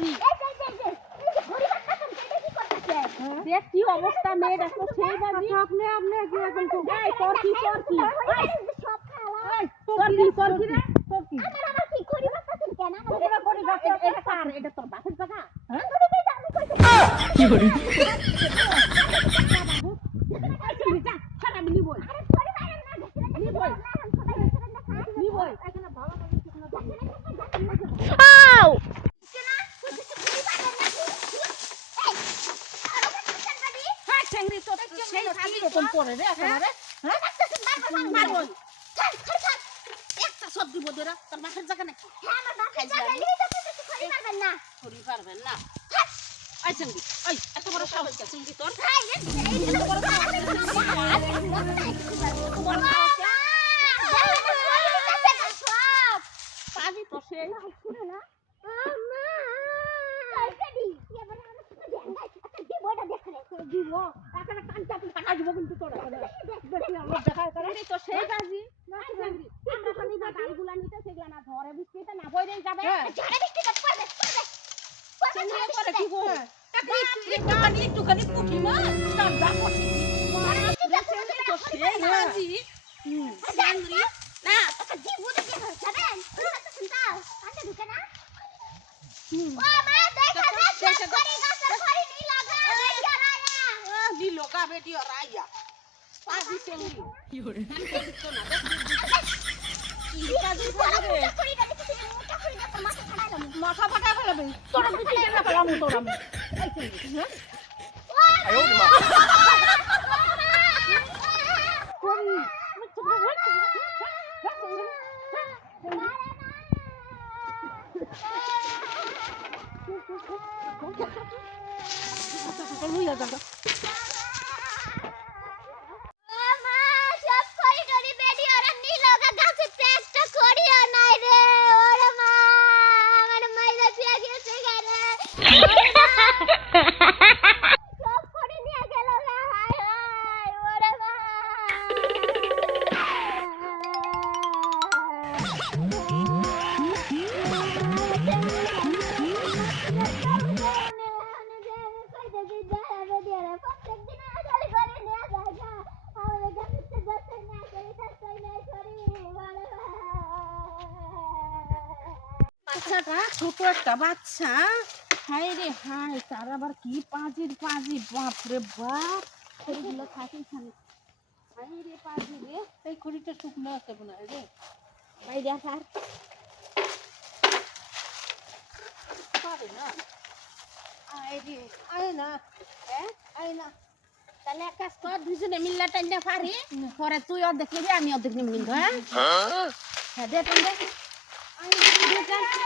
করি দেখ কি অবস্থা মেয়ে দেখো সেই বাজি আপনি কি এখন তো এই তোর কি সব খালা তোর কি রে তোর কি আমার কি করি বাচ্চাছেন কেন এটা করি এটা কার এটা তোর বাপের জায়গা হ্যাঁ কি করি যা খারাপ নি বল আরে সরি মারেন না নি বল নি বল এখানে ভালো লাগে শুকনো আউ সেই খালি রকম করে রে একেবারে হ্যাঁ মারবো একটা সব দিব দেরা তোর মাথার জায়গা নাকি হ্যাঁ আমার মাথার জায়গা নেই তো কিছু করি পারবেন না করি পারবেন না আই সঙ্গী ওই এত বড় সাহস কে সঙ্গী তোর ভাই এই বড় পাজি তো সেই শুনে না আম্মা কালকে দি এবার আমরা কি দেখাই আচ্ছা দিব এটা দেখলে দিব এখন কানটা কাটা দিব কিন্তু তোরা দেখি আমরা দেখাই করে তো সেই বাজি আমরা খালি না গালগুলা নিতে সেগুলা না ধরে বৃষ্টিতে না বইরেই যাবে ঝড়ে বৃষ্টিতে পড়বে চিন্তা করে কি গো একটুখানি পুঁটি মাছ কাঁদা পড়ি তো সেই বাজি জানরি না তোকে দিব দেখে যাবেন চিন্তা কাঁদা ঢুকে না ও মা দেখা যাচ্ছে করি গাছের খড়ি নি লাগা রায়া নি লগা বেটি রায়া পাজি চেঙ্গি কি করে তো না কি কাজ করে খড়িটা দেখি মোটা খড়িটা তো মাথা ফাটাইলাম মাথা ফাটাই ফেলাবে তোরা দিতে না ফেলাম তোরা এই চেঙ্গি হ্যাঁ আয়ো মা কোন লুইয়া জায়গা মামা সব করিডোরি বেডি আর নীলগা গাছে প্যাকটা করিও নাই রে ওরে মা আমার মাইরা দিয়া গেছে গারে সব করে নিয়ে গেল রে হায় হায় ওরে মা বাচ্চাটা ছোট একটা বাচ্চা হায় রে হায় তার আবার কি পাজির পাজি বাপরে বাপ খড়িগুলো খাসি খানি হায় রে পাজি রে এই খড়িটা শুকনো আছে মনে হয় রে ভাই দেখার পারে না আয় রে আয় না হ্যাঁ আয় না তাহলে এক কাজ কর দুজনে মিল্লা টাইনা পারি পরে তুই অর্ধেক নিবি আমি অর্ধেক নিব কিন্তু হ্যাঁ হ্যাঁ দে টাইন দে আয় দে দে দে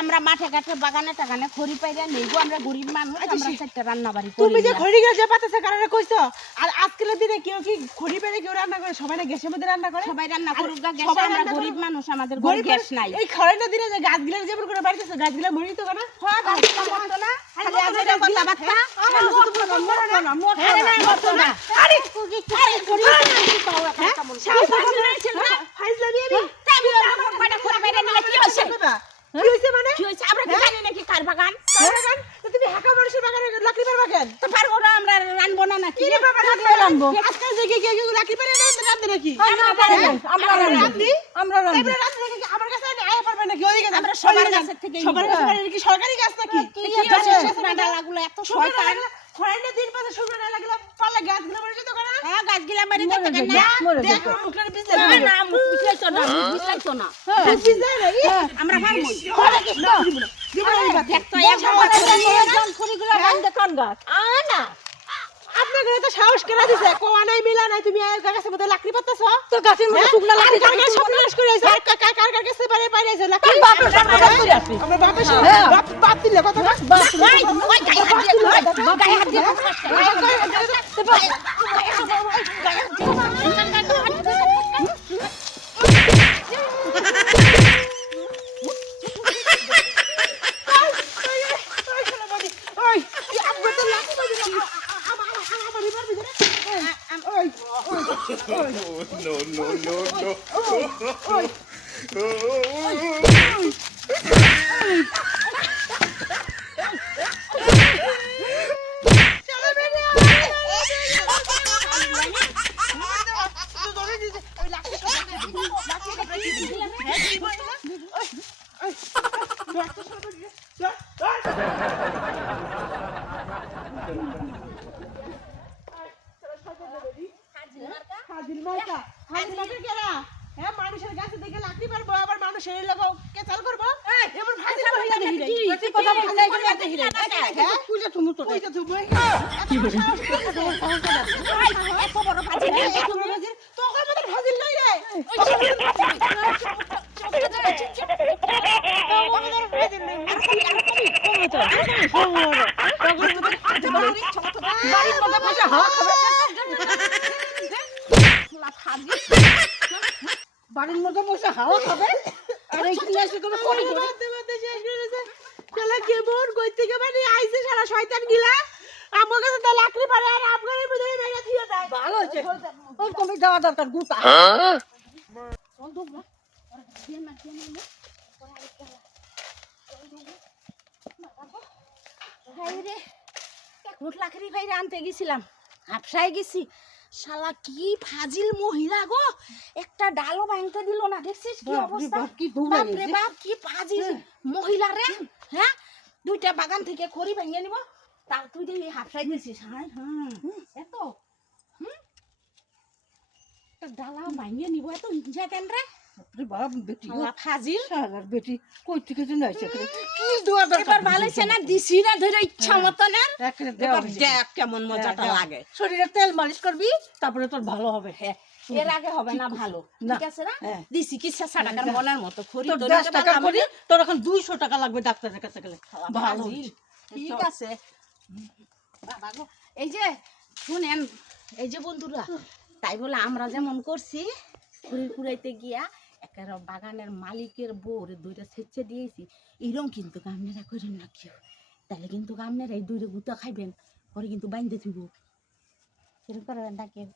আমরা মাঠে ঘাটে বাগানে টাগানে খড়ি পাইরা নেইগো আমরা গরিব মানুষ আমরা চারটা রান্না বাড়ি করি তুমি যে খড়ি গেছে পাতাছে কারণে কইছো আর আজকের দিনে কেউ কি খড়ি পাইরা কেউ রান্না করে সবাই না গ্যাসের মধ্যে রান্না করে সবাই রান্না করুক গ্যাসে আমরা গরিব মানুষ আমাদের ঘরে গ্যাস নাই এই খড়িটা দিনে যে গাছগুলা যেমন করে বাড়িতেছে গাছগুলা মরি তো না হ্যাঁ গাছগুলা মরতো না খালি আজকে কথা বার্তা আমার মরতো না মরতো না মরতো না আরে খড়ি হ্যাঁ সাহস ছিল না ফাইজলামি আমি আমার কয়টা খড়ি পাইরা নিলে কি হইছে কি হইছে মানে কি হইছে আমরা কি জানি নাকি কার বাগান তো তুমি হাকা মানুষের বাগানে লাকড়ি পারবা কেন তো পারবো না আমরা রানবো না নাকি কি বাবা রানবো আজকে যে কি লাকড়ি পারে না রানতে নাকি আমরা রান্দি আমার কাছে আয়া পারবে নাকি ওই গাছ আমরা সবার কাছ থেকে সবার কাছে কি সরকারি গাছ নাকি কি ডালাগুলো এত শয়তান খড়াইলে দিন পাশে শুকনো না লাগলে পালে গাছগুলো মরে যেত না হ্যাঁ গাছগুলো মরে যেত কেন দেখো মুখের পিছলে না মুখ পিছলে তো না পিছলে তো না পিছলে আমরা পারমু দিব না দেখ তো একদম খড়িগুলো বান্ধে কোন গাছ না আপনার ঘরে তো সাহস কেন দিছে কোয়া নাই মিলা নাই তুমি আর গাছের মধ্যে লাকড়ি পাতাছ তো গাছের মধ্যে শুকনা লাকড়ি কার সব নাশ করে আইছে কার কাছে পারে আইছে লাকড়ি বাপের সামনে করে আসি আমরা বাপের সামনে বাপ দিলে কথা না বাপ ওই গায়ে হাত দিয়ে গায়ে হাত দিয়ে মানুষের কাছে দেখে লাকড়ি মারবো আবার মানুষের লোক কেচাল করবো এমন ফাজিল মহিলা দেখি রে তুই কথা বলছিস না দেখি রে হ্যাঁ পূজা তুমি তো পূজা তুমি এত বড় ফাজিল এত বড় ফাজিল তোর মত ফাজিল নাই রে বাড়ির মধ্যে বসে হাওয়া খাবে আর এইখানে এসে কোনো করি শালা কেমন কই থেকে মানে আইছে শালা শয়তান গিলা আমার কাছে তো লাকড়ি পারে আর আপনাদের মধ্যে মেগা থিয়ে দেয় ভালো হয়েছে ওর কমে দেওয়া দরকার গুতা বন্ধু না আর দিয়ে না ভাইরে এক মুঠ লাকড়ি ভাইরে আনতে গেছিলাম হাফসায় গেছি শালা কি ফাজিল মহিলা গো একটা ডালও ভাঙতে দিল না দেখছিস কি অবস্থা বাপ রে বাপ কি ফাজিল মহিলা রে হ্যাঁ দুইটা বাগান থেকে খড়ি ভেঙে নিব তাও তুই দিয়ে হাফসাই দিছিস হ্যাঁ এত ডালা ভাঙে নিব এত ইনজা কেন রে বাপ বেটি ফাজিল শালার বেটি কই থেকে যেন আইছে কি দোয়া দরকার এবার ভালো হইছে না দিছি না ধরে ইচ্ছা মত না দেখ কেমন মজাটা লাগে শরীরে তেল মালিশ করবি তারপরে তোর ভালো হবে হ্যাঁ এর আগে হবে না ভালো ঠিক আছে না দিছি কি 6 টাকার মনের মতো খড়ি তোর 10 টাকা করি তোর এখন 200 টাকা লাগবে ডাক্তারের কাছে গেলে ভালো ঠিক আছে বাবা গো এই যে শুনেন এই যে বন্ধুরা তাই বলে আমরা যেমন করছি ঘুরে ঘুরাইতে গিয়া একের বাগানের মালিকের বউরে দুইটা ছেঁচে দিয়েছি এরকম কিন্তু আপনারা করেন না কেউ তাহলে কিন্তু আপনারা এই দুইটা গুতা খাইবেন পরে কিন্তু বাইন্ধে থিব এরকম করবেন না কেউ